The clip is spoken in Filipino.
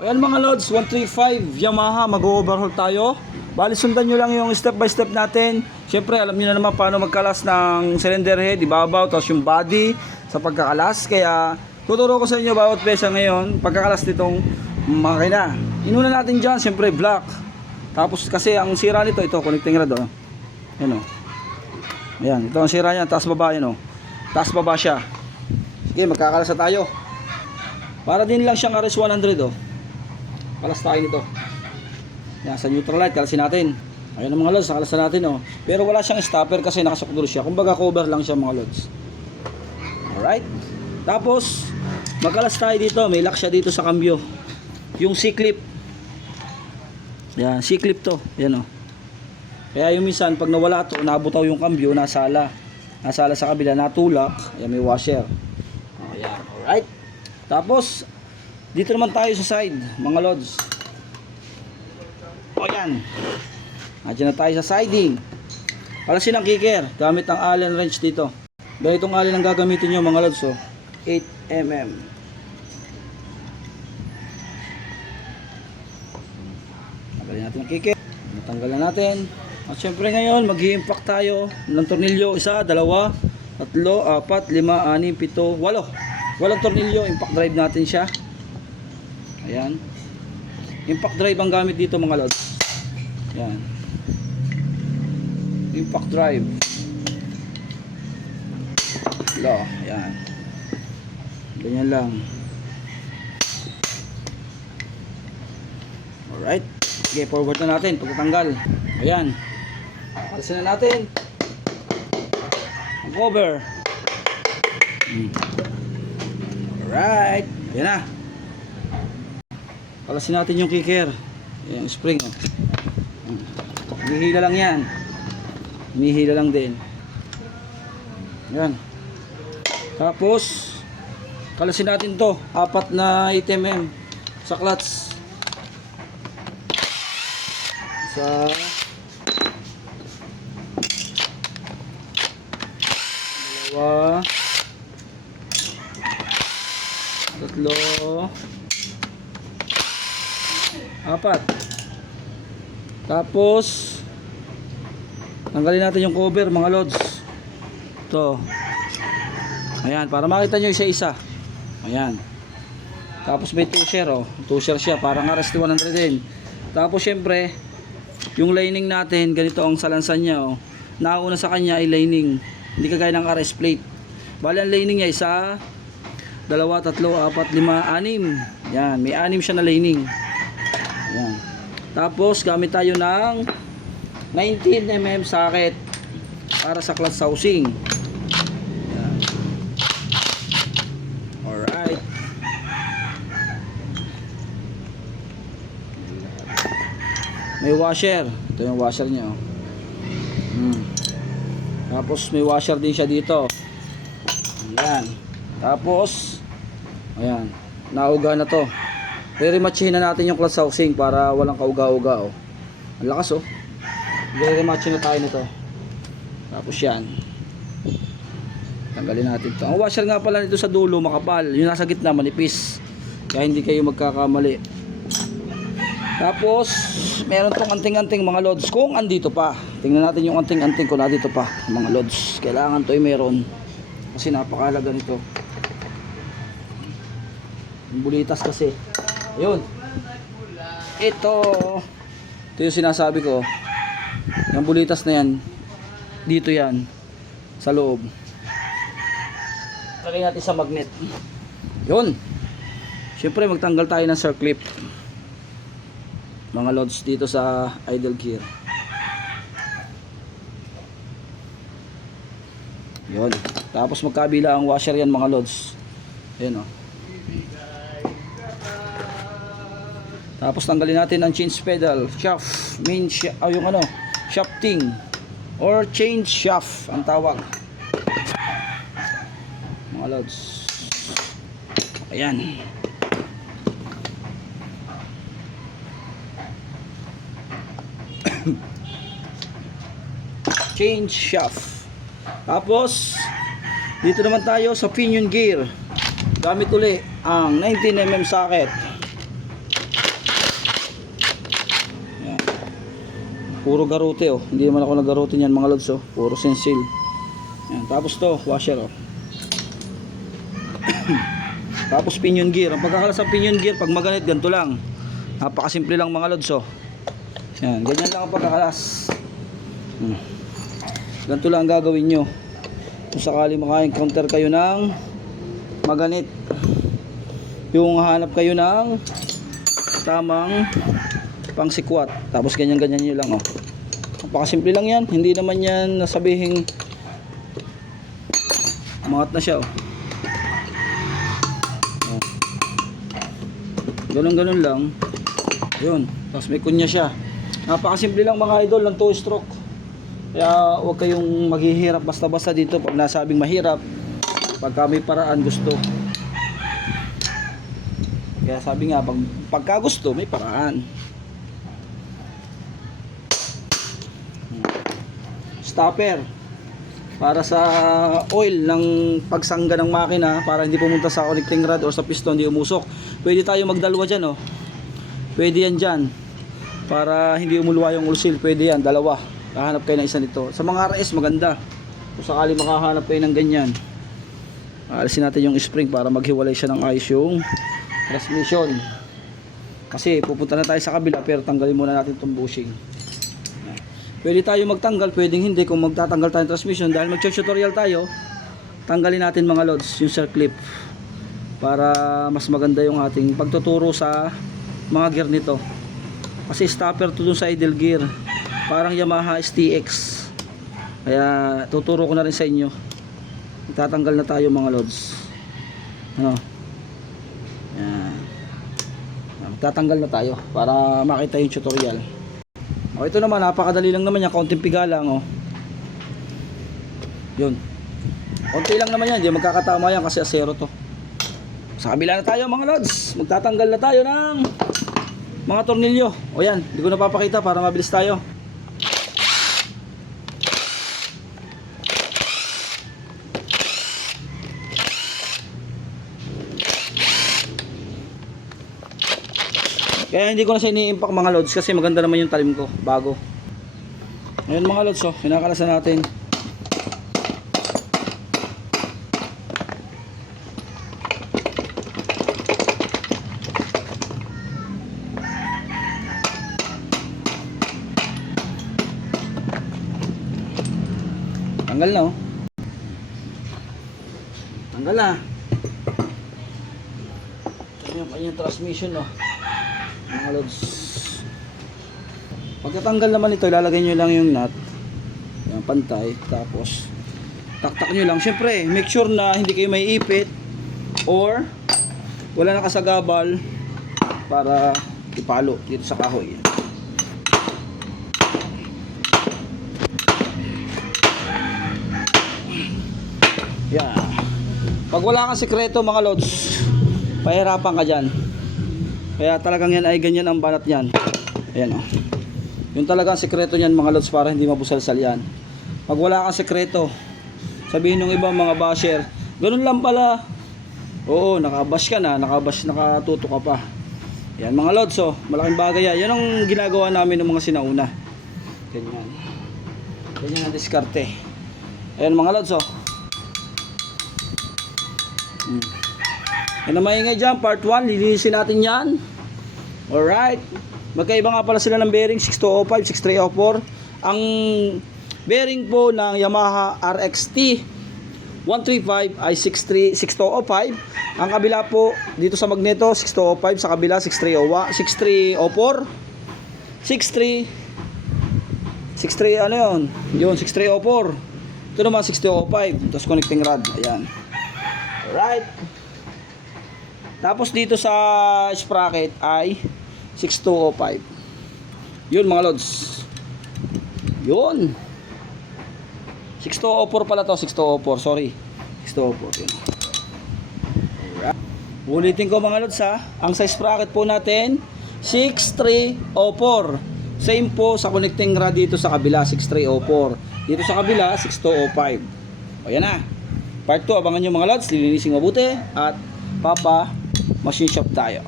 Ayan mga lods, 135 Yamaha, mag-overhaul tayo. Bali sundan nyo lang yung step by step natin. Siyempre alam nyo na naman paano magkalas ng cylinder head, ibabaw, tapos yung body sa pagkakalas. Kaya tuturo ko sa inyo bawat pesa ngayon, pagkakalas nitong makina. Inuna natin dyan, siyempre block. Tapos kasi ang sira nito, ito connecting rod oh. Ayan oh. Ayan, ito ang sira niya, taas baba yan oh. Taas baba siya. Sige, magkakalas na tayo. Para din lang siyang RS100 oh. Kalas tayo nito. Yan, sa neutral light, kalasin natin. Ayun ang mga lods, nakalasan natin oh. Pero wala siyang stopper kasi nakasukdur siya. Kumbaga cover lang siya mga lods. Alright. Tapos, magkalas tayo dito. May lock siya dito sa cambio. Yung C-clip. Yan, C-clip to. Yan oh. Kaya yung minsan, pag nawala to, nabutaw yung cambio, nasala. Nasala sa kabila, natulak. Yan, may washer. Oh, yan. Alright. Tapos, dito naman tayo sa side, mga lods. O yan. Nandiyan na tayo sa siding. Kalasin ang kicker, gamit ang Allen wrench dito. Ganitong Allen ang gagamitin nyo mga lods. So, 8mm. Tanggalin natin ang kicker. Natanggalan natin. At syempre ngayon, mag-i-impact tayo ng tornilyo. 1, 2, 3, 4, 5, 6, 7, 8. Walang tornilyo, impact drive natin siya. Ayan. Impact drive ang gamit dito mga lods. Ayan. Impact drive. Low. Ayan. Ganyan lang. Alright. Okay, forward na natin pagtatanggal. Ayan. Alisin na natin ang cover. Alright. Ayan na. Kalasin natin yung kicker. Yung spring oh. Humihila lang yan. Humihila lang din. Yan. Tapos kalasin natin to. 4 na 8mm sa clutch. Sa dalawa, tatlo, 4. Tapos tanggalin natin yung cover mga lods. Ito. Ayan, para makita nyo isa-isa. Ayan. Tapos may tusher oh. Tusher siya, parang RS100 din. Tapos syempre, yung lining natin, ganito ang salansan niya oh. Nauna sa kanya ay lining. Hindi kagaya ng RS plate. Bali ang lining niya 1, 2, 3, 4, 5, 6. Yan, may 6 siya na lining. Ayan. Tapos gamit tayo ng 19mm socket para sa clutch housing. Ayan. Alright. May washer. Ito yung washer niya oh. Tapos may washer din siya dito. Ayan. Tapos ayan, nauga na to. Re-rematchin na natin yung clutch housing para walang kauga-uga oh. Ang lakas oh. Re-rematchin na tayo nito. Tapos yan. Tanggalin natin to. Ang washer nga pala nito sa dulo makapal. Yung nasa gitna manipis. Kaya hindi kayo magkakamali. Tapos meron tong anting-anting mga lods kung andito pa. Tingnan natin yung anting-anting kung nandito pa mga lods. Kailangan to ay meron. Kasi napakahalaga nito. Yung bulitas kasi. Ayun. Ito yung sinasabi ko. Yung bulitas na yan, dito yan sa loob. Lagay natin sa magnet. Yun. Siyempre magtanggal tayo ng circlip mga lods dito sa idle gear. Yun. Tapos magkabila ang washer yan mga lods. Ayun o. Tapos tanggalin natin ang change pedal, shaft, main shaft, yung ano, shafting or change shaft ang tawag. Mga lods. Ayan. Change shaft. Tapos dito naman tayo sa pinion gear. Gamit uli ang 19mm socket. Puro garute oh. Hindi naman ako nagarote niyan mga lods oh. Puro sensil. Yan. Tapos to, washer oh. Tapos pinion gear. Ang pagkakalas ng pinion gear pag maganit ganito lang. Napakasimple lang mga lods oh. Yan, ganyan lang ang pagkakalas. Ganito lang ang gagawin nyo. Kung sakali maka-encounter kayo ng maganit, yung hanap kayo ng tamang pangsikwat. Tapos ganyan-ganyan nyo lang oh. Napakasimple lang yan. Hindi naman yan nasabihing mangat na siya oh. Ganun-ganun lang. Yun. Tapos may kunya siya. Napakasimple lang mga idol ng 2 stroke. Kaya huwag kayong maghihirap basta-basta dito pag nasabing mahirap. Pagka may paraan gusto. Kaya sabi nga pagka gusto may paraan. Stopper para sa oil ng pagsangga ng makina para hindi pumunta sa connecting rod o sa piston, hindi umusok. Pwede tayo magdalawa dyan oh. Pwede yan dyan para hindi umuluwa yung oil seal. Pwede yan, dalawa. Hahanap kayo ng isa nito. Sa mga RS maganda kung sakali makahanap kayo ng ganyan. Alisin natin yung spring para maghiwalay siya ng ayos yung transmission. Kasi pupunta na tayo sa kabila pero tanggalin muna natin itong bushing. Pwede tayo magtanggal, pwedeng hindi kung magtatanggal tayo ng transmission. Dahil mag-tutorial tayo, tanggalin natin mga lods yung circlip para mas maganda yung ating pagtuturo sa mga gear nito. Kasi stopper to dun sa idle gear, parang Yamaha STX. Kaya tuturo ko na rin sa inyo. Itatanggal na tayo mga lods. Ano? Yan. Tatanggal na tayo para makita yung tutorial. O ito naman, napakadali lang naman yan, kaunting piga lang oh. Yun. Konti lang naman yan, hindi magkakatama yan kasi asero to. Sa kabila na tayo mga lods. Magtatanggal na tayo ng mga tornilyo. O yan, hindi ko napapakita para mabilis tayo. Kaya hindi ko na siya ini-impact mga lods kasi maganda naman yung talim ko, bago. Ngayon mga lods oh, kinakalasan natin. Tanggal na oh. Tanggal na. Ito yung kanyang transmission oh. Mga lods. Pagkatanggal naman ito, ilalagay nyo lang yung nut. Yung pantay. Tapos taktak nyo lang. Siyempre, make sure na hindi kayo may ipit or wala nakasagabal para ipalo dito sa kahoy. Yeah. Pag wala kang sekreto mga lods, pahirapan ka dyan. Kaya talagang yan ay ganyan ang banat yan. Ayan o. Yung talagang sekreto nyan mga lods para hindi mabusalsal yan. Pag wala kang sekreto, sabihin ng ibang mga basher, ganun lang pala. Oo, nakabash ka na, nakatuto ka pa. Yan mga lods oh, malaking bagay yan. Yan ang ginagawa namin ng mga sinauna. Ganyan. Ganyan ang diskarte. Ayan mga lods oh. Yan ang maingay dyan, part 1, lilinisin natin yan. Alright. Magkaiba nga pala sila ng bearing 6205, 6304. Ang bearing po ng Yamaha RXT 135 ay 6205. Ang kabila po dito sa magneto 6205, sa kabila 6304. 63 ano yun? Yun 6304. Ito naman 6205. Tapos connecting rod. Ayan. Alright. Tapos dito sa sprocket ay 6205. Yun mga lods. Yun. 6204 pala to, 6204, sorry. 6204 yun. Alright. Ulitin ko mga lods ha. Ang size sprocket po natin 6304. Same po sa connecting rod dito sa kabila 6304. Dito sa kabila 6205. O yan na. Part 2, abangan nyo mga lods. Lilinisin mabuti at machine shop tayo.